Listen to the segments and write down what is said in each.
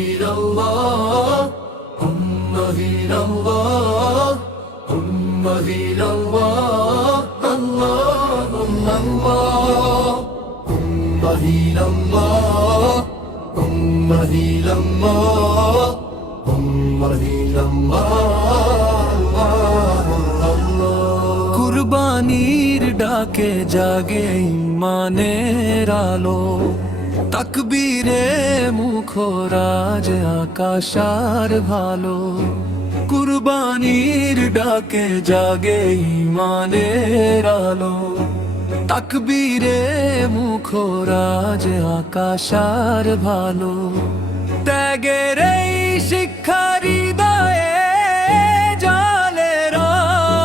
ইল্লাল্লাহ ইল্লাল্লাহ ইল্লাল্লাহ আল্লাহুম্মা কুরবানির ডাকে জাগে ইমানের আলো, তাকবীরে মুখরাজ আকাশার ভালো। কুরবানির ডাকে জাগে ইমানের আলো, তাকবীরে মুখরাজ আকাশার ভালো। ত্যাগের এই শিক্ষা হৃদয়ে জালে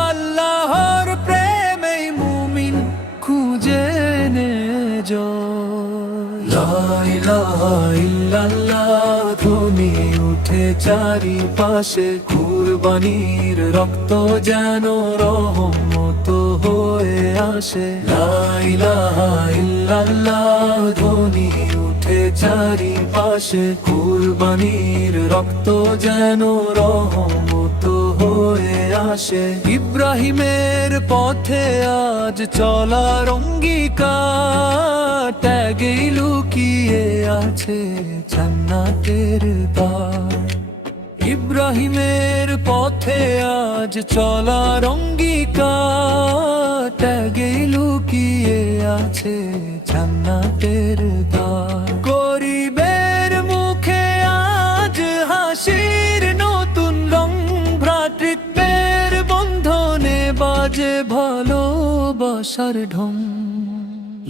আল্লাহর প্রেমে মুমিন খুঁজে নে জয়। লা ইলাহা ইল্লাল্লাহ ধ্বনি উঠে চারিপাশে, কুরবানির রক্ত যেন রহমত হয়ে আসে। লা ইলাহা ইল্লাল্লাহ ধ্বনি উঠে চারিপাশে, কুরবানির রক্ত যেন রহমত হয়ে আসে। ইব্রাহিমের পথে আজ চলার অঙ্গীকার, ত্যাগেই লুকিয়ে আছে জান্নাতের দ্বার। ইব্রাহিমের পথে আজ চলার অঙ্গীকার, ত্যাগেই লুকিয়ে আছে জান্নাতের দ্বার। গরিবের মুখে আজ হাসির নতুন রং, ভ্রাতৃত্বের বন্ধনে বাজে ভালোবাসার ঢং।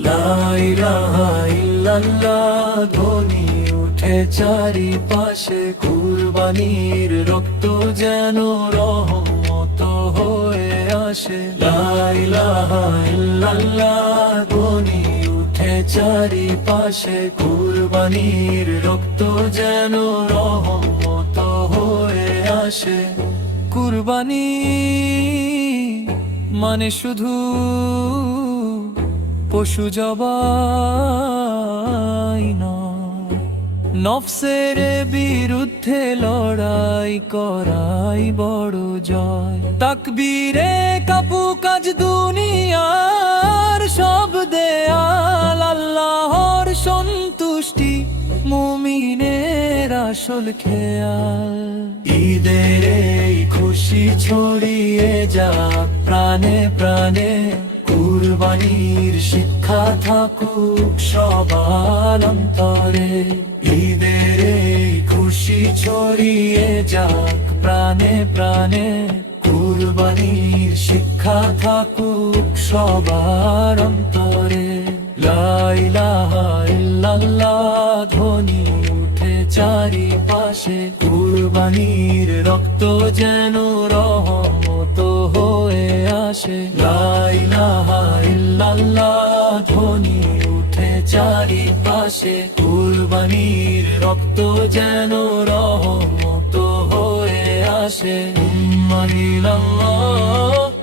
লা ইলাহা ইল্লাল্লাহ ধ্বনি উঠে চারিপাশে, কুরবানির রক্ত যেন রহমত হয়ে আসে। লা ইলাহা ইল্লাল্লাহ ধ্বনি উঠে চারিপাশে, কুরবানির রক্ত যেন রহমত হয়ে আসে। কুরবানি মানে শুধু পশু জবাই নয়, নফসের বিরুদ্ধে লড়াই করাই বড় জয়। তাকবীরে কাপুক আজ দুনিয়ার সব দেয়াল, আল্লাহর সন্তুষ্টি মুমিনের আসল খেয়াল। ঈদের এই খুশি ছড়িয়ে যাক প্রাণে প্রাণে, কুরবানির শিক্ষা থাকুক সবার অন্তরে। ঈদের এই খুশি ছড়িয়ে যাক প্রাণে প্রাণে, কুরবানির শিক্ষা থাকুক সবার অন্তরে। লা ইলাহা ইল্লাল্লাহ ধ্বনি উঠে চারিপাশে, কুরবানির রক্ত যেন রহমত হয়ে আসে। লা ইলাহা ইল্লাল্লাহ ধ্বনি উঠে চারিপাশে, কুরবানির রক্ত যেন রহমত হয়ে আসে। উম্মাহ ইল্লাল্লাহ